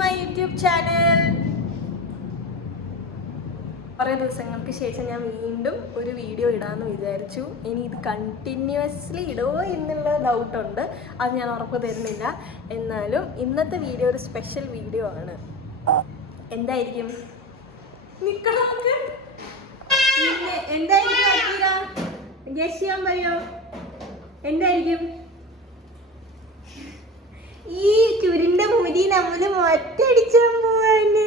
My YouTube channel. കുറേ ദിവസങ്ങൾക്ക് ശേഷം ഞാൻ വീണ്ടും ഒരു വീഡിയോ ഇടാമെന്ന് വിചാരിച്ചു. ഇനി ഇത് കണ്ടിന്യൂസ്ലി ഇടുമോ എന്നുള്ള ഡൗട്ടുണ്ട്, അത് ഞാൻ ഉറപ്പ് തരുന്നില്ല. എന്നാലും ഇന്നത്തെ വീഡിയോ ഒരു സ്പെഷ്യൽ വീഡിയോ ആണ്. എന്തായിരിക്കും? ഗസ് ചെയ്യാൻ പറയോ? എന്തായിരിക്കും? ഈ ചുരുണ്ട മുടി നമ്മള് മൊട്ടടിച്ചാൻ പോവാണ്.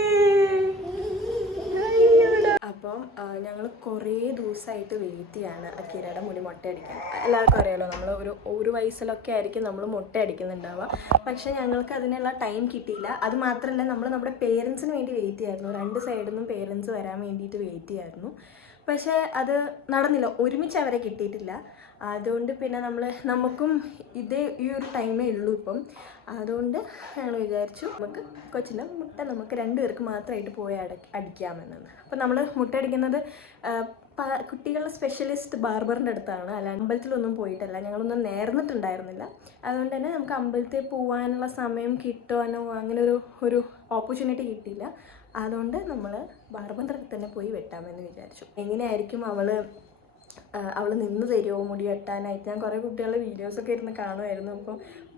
അപ്പം ഞങ്ങൾ കുറേ ദിവസമായിട്ട് വെയിറ്റ് ചെയ്യാണ് അക്കീരയുടെ മുടി മുട്ടയടിക്കാൻ. എല്ലാവർക്കും അറിയാലോ, നമ്മൾ ഒരു വയസ്സിലൊക്കെ ആയിരിക്കും നമ്മൾ മുട്ടയടിക്കുന്നുണ്ടാവുക. പക്ഷെ ഞങ്ങൾക്ക് അതിനുള്ള ടൈം കിട്ടിയില്ല. അത് മാത്രമല്ല, നമ്മുടെ പേരൻസിന് വേണ്ടി വെയിറ്റ് ചെയ്യായിരുന്നു. രണ്ട് സൈഡിൽ നിന്നും പേരൻസ് വരാൻ വേണ്ടിയിട്ട് വെയിറ്റ് ചെയ്യായിരുന്നു. പക്ഷേ അത് നടന്നില്ല, ഒരുമിച്ച് അവരെ കിട്ടിയിട്ടില്ല. അതുകൊണ്ട് പിന്നെ നമുക്കും ഈ ഒരു ടൈമേ ഉള്ളൂ ഇപ്പം. അതുകൊണ്ട് ഞങ്ങൾ വിചാരിച്ചു നമുക്ക് കൊച്ചിൻ്റെ മുട്ട നമുക്ക് രണ്ടുപേർക്ക് മാത്രമായിട്ട് പോയി അടിക്കാമെന്നാണ്. അപ്പം നമ്മൾ മുട്ട അടിക്കുന്നത് കുട്ടികളുടെ സ്പെഷ്യലിസ്റ്റ് ബാർബറിൻ്റെ അടുത്താണ്, അല്ല അമ്പലത്തിലൊന്നും പോയിട്ടല്ല. ഞങ്ങളൊന്നും നേർന്നിട്ടുണ്ടായിരുന്നില്ല. അതുകൊണ്ട് തന്നെ നമുക്ക് അമ്പലത്തിൽ പോകാനുള്ള സമയം കിട്ടുവാനോ അങ്ങനെ ഒരു ഓപ്പർച്യൂണിറ്റി കിട്ടിയില്ല. അതുകൊണ്ട് നമ്മൾ ബാർബറിൻ്റെ അടുത്ത് തന്നെ പോയി വെട്ടാമെന്ന് വിചാരിച്ചു. എങ്ങനെയായിരിക്കും അവൾ നിന്ന് തരുമോ മുടി വെട്ടാനായിട്ട്? ഞാൻ കുറേ കുട്ടികളുടെ വീഡിയോസൊക്കെ ഇരുന്ന് കാണുമായിരുന്നു. അപ്പോൾ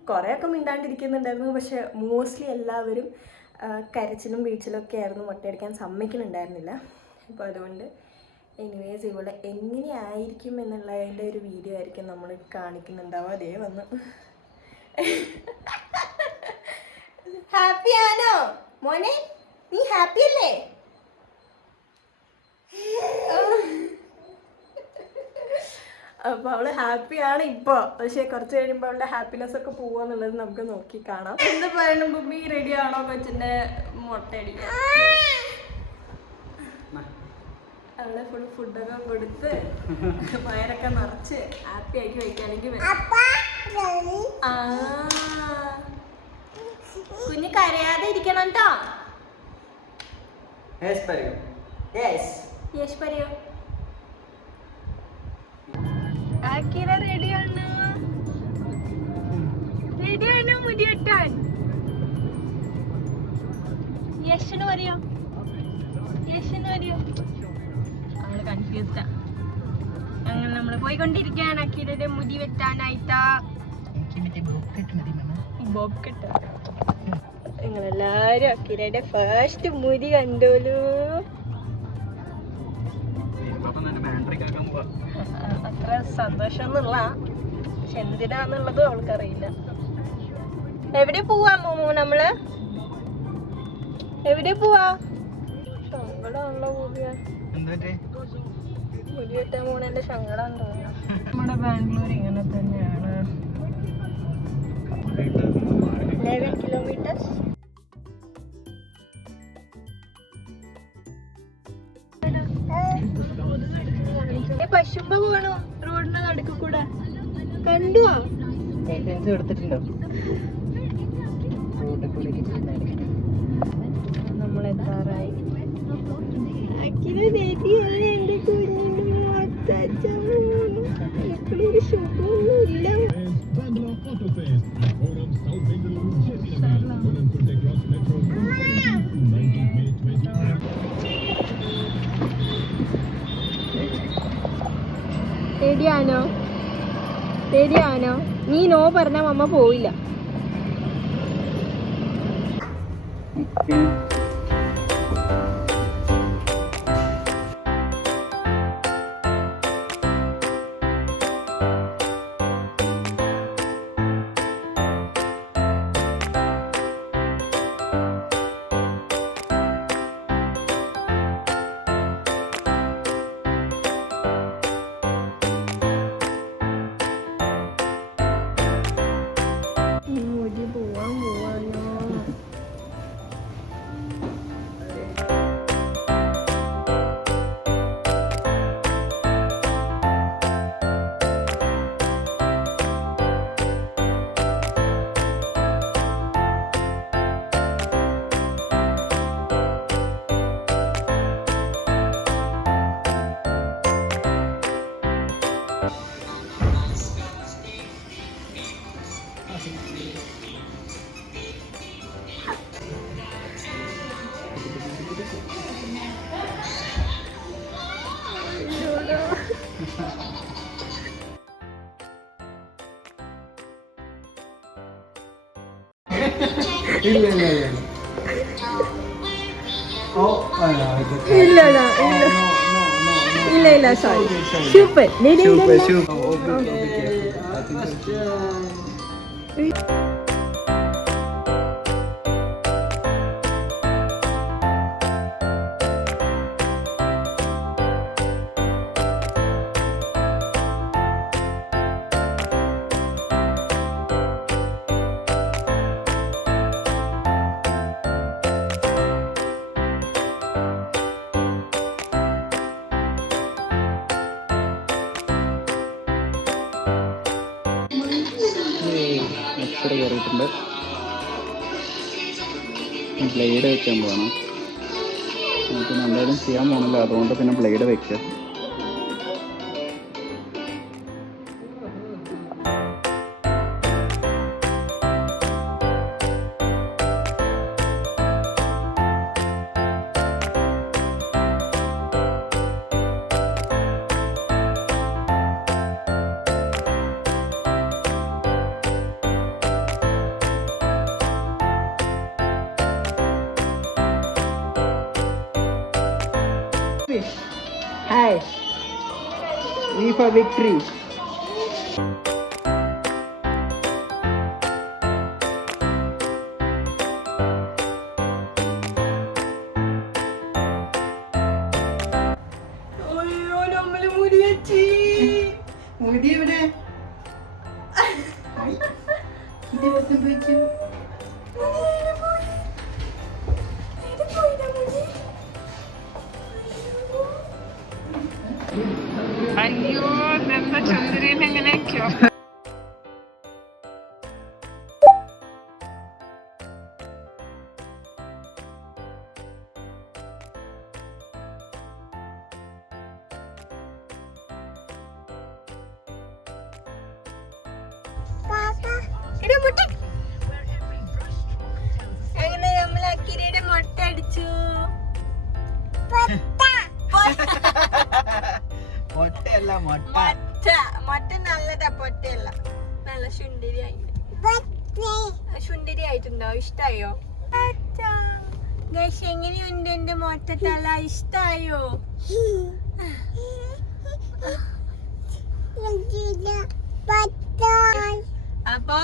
കുറേയൊക്കെ മിണ്ടാണ്ടിരിക്കുന്നുണ്ടായിരുന്നു. പക്ഷേ മോസ്റ്റ്ലി എല്ലാവരും കരച്ചിലും വീഴ്ചയിലൊക്കെ ആയിരുന്നു, മുട്ടയടിക്കാൻ സമ്മതിക്കുന്നുണ്ടായിരുന്നില്ല. അപ്പോൾ അതുകൊണ്ട് എനിവേസ് ഇവിടെ എങ്ങനെയായിരിക്കും എന്നുള്ളതിൻ്റെ ഒരു വീഡിയോ ആയിരിക്കും നമ്മൾ കാണിക്കുന്നുണ്ടാവുക. അതേ വന്നു. ഹാപ്പിയാണോ മോനെ? നീ ഹാപ്പി അല്ലേ? അപ്പോൾ അവള് ഹാപ്പിയാണ് ഇപ്പോൾ. പക്ഷേ കുറച്ച് കഴിയുമ്പോൾ അവളുടെ ഹാപ്പിനെസ് ഒക്കെ പോവാന്നുള്ളത് നമുക്ക് നോക്കി കാണാം. എന്ത് പറയണം ബുമ്മി, റെഡി ആണോ കൊച്ചിൻ്റെ മുട്ടയടിക്കാൻ? അവളെ ഫുഡൊക്കെ കൊടുത്ത് വയറൊക്കെ നിറച്ച് ഹാപ്പി ആക്കി വയ്ക്കുകയാണെങ്കിൽ കുഞ്ഞ് കരയാതെ ഇരിക്കണം കേട്ടോ. യെസ് പറയൂ. ആക്കിര റെഡിയാണ് മുടി വെട്ടാൻ. യശന് പറയോ? അവള് കൺഫ്യൂസ്ഡാ. അങ്ങനെ നമ്മള് പോയിക്കൊണ്ടിരിക്കുകയാണ് അക്കിരയുടെ മുടി വെട്ടാനായിട്ടാ. ബോബ് കെട്ട്. നിങ്ങളെല്ലാരും അക്കിരയുടെ ഫസ്റ്റ് മുടി കണ്ടോളൂ. അത്ര സന്തോഷം എന്നുള്ള, പക്ഷെ എന്തിനാന്നുള്ളത് അവൾക്കറിയില്ല. എവിടെ പോവാ മോമോ? നമ്മള് എവിടെ പോവാ? സങ്കടമുള്ള മൂവിയാ. മുടി വെട്ടാൻ പോണേന്റെ സങ്കടം തോന്നുന്നു. നമ്മുടെ ബാംഗ്ലൂർ ഇങ്ങനെ തന്നെയാണ്. 11 കിലോമീറ്റേഴ്സ്. പശുമ്പ പോകണോ റോഡിന്റെ നടുക്ക് കൂടെ? കണ്ടുവോ? നമ്മളെത്താറായി. എന്റെ കുഞ്ഞിന് സുഖമൊന്നുമില്ല. ശരിയാണോ? നീ നോ പറഞ്ഞ അമ്മ പോയില്ല. ഇല്ല ഇല്ല ഇല്ല ഓ ഇല്ലടാ ഇല്ല ഇല്ല സോറി സൂപ്പർ കയറിയിട്ടുണ്ട്. ബ്ലേഡ് വെക്കാൻ പോകണം. നമുക്ക് എന്തായാലും ചെയ്യാൻ പോകണല്ലോ, അതുകൊണ്ട് പിന്നെ ബ്ലേഡ് വെക്കുക. Hi, V for victory. അയ്യോ എന്താ ചന്ദ്രൻ എങ്ങനെയൊക്കെയോ അങ്ങനെ നമ്മൾ അക്കിരയുടെ മുട്ട അടിച്ചു. മൊട്ടയല്ല മൊട്ട. മുട്ട നല്ലതാ, പൊട്ടയല്ല. നല്ല ശുണ്ടിരി ആയിട്ടുണ്ടോ? ഇഷ്ടായോ? എങ്ങനെയുണ്ട് എന്റെ മൊട്ടത്തല? ഇഷ്ടായോ? അപ്പൊ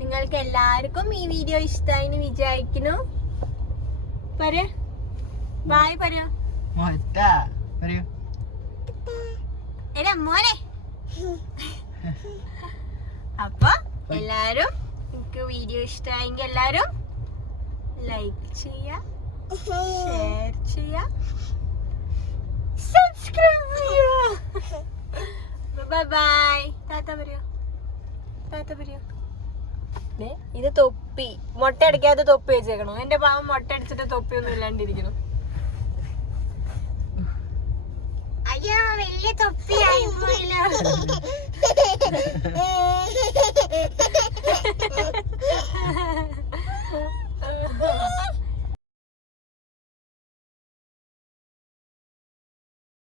നിങ്ങൾക്ക് എല്ലാവർക്കും ഈ വീഡിയോ ഇഷ്ടായിന്ന് വിചാരിക്കുന്നു. പറയ ബായ് പറയോ. മൊട്ട പറയൂ. എടാ മോനെ. അപ്പൊ എല്ലാരും നിങ്ങൾക്ക് വീഡിയോ ഇഷ്ടമായെങ്കിൽ എല്ലാരും ലൈക്ക് ചെയ്യാ, ഷെയർ ചെയ്യാ, സബ്സ്ക്രൈബ് ചെയ്യാ. Bye bye. താത്ത പറയോ, താത്ത പറയോ. ഇത് തൊപ്പി, മുട്ട അടിക്കാതെ തൊപ്പി വെച്ചേക്കണോ? എന്റെ പാവം മുട്ട അടിച്ചിട്ട് തൊപ്പിയൊന്നും ഇല്ലാണ്ടിരിക്കണം. അയ്യോ വലിയ തൊപ്പിയായി പോയില്ല.